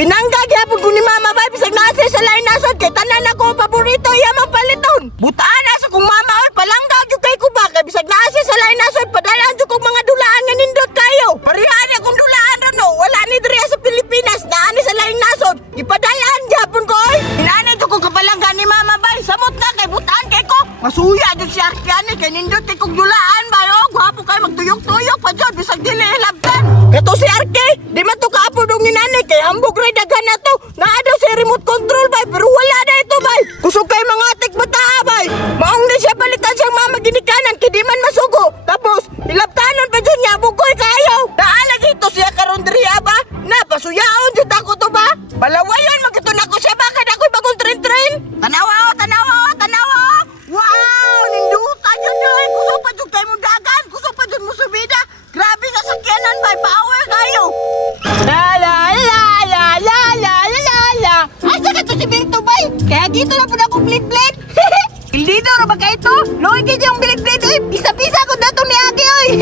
Pinangga gyapon ko ni Mama Bay bisag nasa sa lain nasod kay tanan ako paborito iya man paliton. Butaan na sa kong mama oy palangga gyud kay ko ba kay bisag nasa sa lain nasod padalan jud kog mga dulaan nga nindot kayo. Parihani akong dulaan ra no. Wala ni diri sa Pilipinas naani sa lain nasod. Ipadayan gyapon ko oy. Hinanay jud ko kapalangga ni Mama Bay samot na kay butaan kay ko. Masuya jud si Arkiani kay nindot kay kog dulaan ba yo. Gwapo kay magtuyok-tuyok pa jud bisag dili hilabtan. Kato si Arki, di man to kaapo dong ni nanay kay hambog ray daghan na to. Naa daw si remote control bay pero wala na ito bay. Kusog kay mga atik bata bay. Maong na siya palitan siyang mama ginikanan kay di man masugo. Tapos hilabtanon pa jud niya bugoy kayo. Naalag ito siya karon diri ba? Na pasuyaon jud ako to ba? Balawayon magito nako siya ba kada ko'y bagong tren-tren. Tanawa o, tanawa o, tanawa o. Wow, ninduta jud ay kusog pa jud kay mo dagan, kusog pa jud mo subida. Grabe sa sakyanan bay, power kayo. La la la la la la la la. Asa ka to si Berto bay? Kaya dito na pud ako blade-blade. Dito ra ba kay ito? Loy kay yung blade-blade oy, pisa-pisa ko dato ni Agi oy.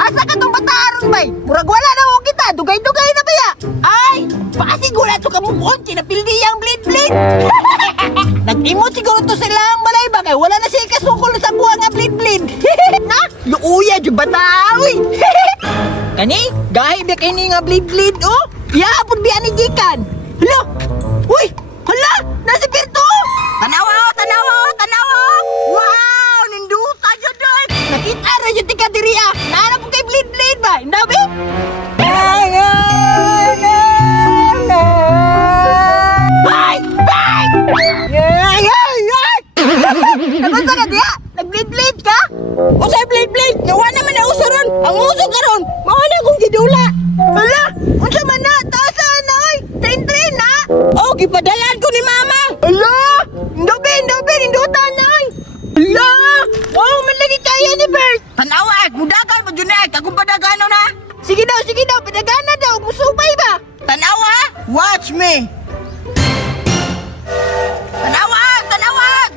Asa ka tong bataron bay? Murag wala na ko kita, dugay-dugay na ba ya? Ay, pasiguro to ka mo on, tinapildi yang blade-blade. Nag-imot siguro to sila ang balay ba kay wala na siya kasukol sa buwan nga blade-blade. Na, luuya jud bata oy. Kani, gahi ba kay ni nga blade-blade oh? Yapon biya ni gikan. Hala. Uy, hala, nasi Berto. Tanawa o, tanawa o, tanawa o. Wow, ninduta jud oy. Nakita ra jud tika diri ah. Naara po kay blade-blade ba? Indaw be? Bay! Bay! Ay! Nagunsa ka diya? Nag-blade-blade ka? Usay blade-blade? Nawa naman na usaron. Ang uso karon, mao na akong gidula. Hala, unsa man na? Taasa na oy. Train na. Oh, gipadalan ko ni Mama. Hala, indobe, induta na oy. Hala, wow, man lagi kaya ni Bert. Tanawag, mudagan mo jud akong padagano na. Sige daw, padagana daw, musubay ba? Tanawa, watch me. Tanawag! Tanawag!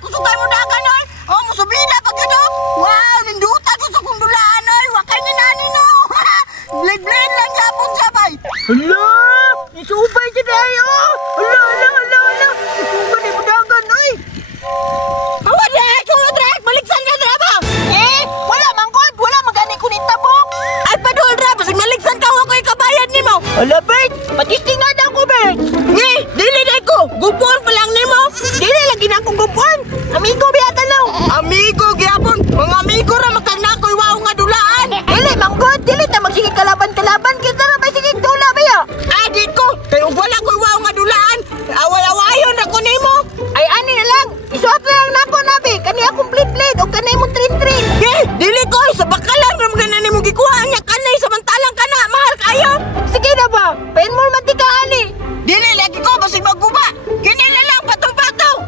Kusugay mo dagan oy! Oh, musubida pag yun oh! Wow! Ninduta ko sa kong dulaan oy! Wakay ni nani no! Blade-blade lang yapon siya bay! Hala! Isubay siya dahi oh! Hala! Isubay ni mo dagan oy! Mawad na! Chulot rak! Baliksan ka na ba? Wala mangkod! Wala magani ko ni tabok! Ay padol ra! Pasig maliksan ka ako yung kabayan ni mo! Hala Bert! Patisting nga daw ko Bert! Dili na ko! Gupon pa lang ni mo! Dili lagi na akong gupon! Amigo biya tanaw! Amigo gyapon! Mga amigo ra makagnakoy wow nga dulaan! Dili manggod! Dili ta magsigig kalaban-kalaban! Kita na ba sigig dula ba ya? Di ko! Kaya wala ko'y wow nga dulaan! Away-awayon ako ni mo! Ay ani na lang! Isuot na lang nako nabi! Kani akong blade-blade o kanay mong trin-trin! Dili ko! Sa bakalan ram ka na ni mo gikuha niya kanay samantalang ka na! Mahal kayo! Sige na ba? Pain mo mantika ani! Dili lagi ko basig magguba! Kinila lang patong-patong!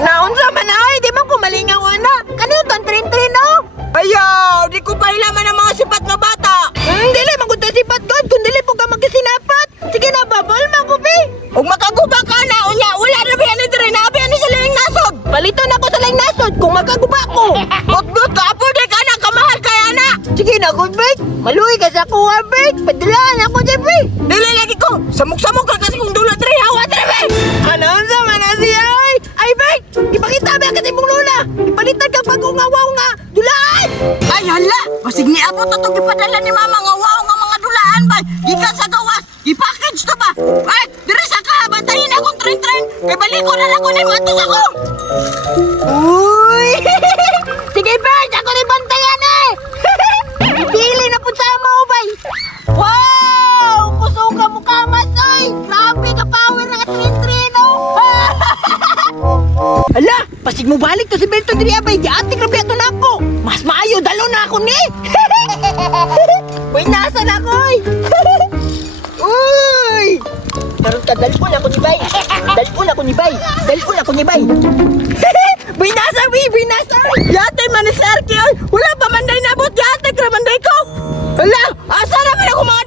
Naunsa man ay! Di man ko malingaw ana! Kanay itong trin-trin o! Ayaw! Di ko pa ilaman ang mga sipat na bata! Dili magpunta sipat doon! Kung dili po ka magkasinapat! Sige na ba? Ball magubi! Huwag makaguba ka na! Unya! Wala na biyan ni Dre! Nabiyan ni sa laing nasod! Paliton ako sa laing nasod kung makaguba ko! Good ka! Apo di ka na! Kamahal kaya na! Sige na, good break! Maluwi ka sa kuha break! Padilaan ako, Jeffrey! Dili lagi ko! Samok-samok ka kasi kung dulo Dre! Hawa Dre! Anong sama na siya? Ay, break! Ipakita ba kasi mong lula! Ipalitan ka pag ungawaw nga! Dulaan! Ay, hala! Basig ni Apo to ipadala ni Mama nga wow nga mga dulaan ba? Gikan sa gawas! I-package to ba? Ay, diri sa ka! Bantayin akong tren-tren! Kay baliko na lang ko na yung atos ako! Uy! Sige, Bert! Ako rin bantayan eh! Ipili na po sa maubay! Wow! Kusuga mo ka, Masoy! Grabe ka power na tren-tren oh! Ala! Pasig mo balik to si Berto diri abay! Di ating rabiato na ako! Mas maayo! Dalo na ako ni! Uy! Nasa na ko! Uy! Karoon ka, dalpon ako ni Bay! Dalpon ako ni Bay! Uy! Nasa! Uy! Nasa! Yate man ni Sergio! Wala pa manday nabot! Yate kramanday ko! Hala! Asa naman ako mga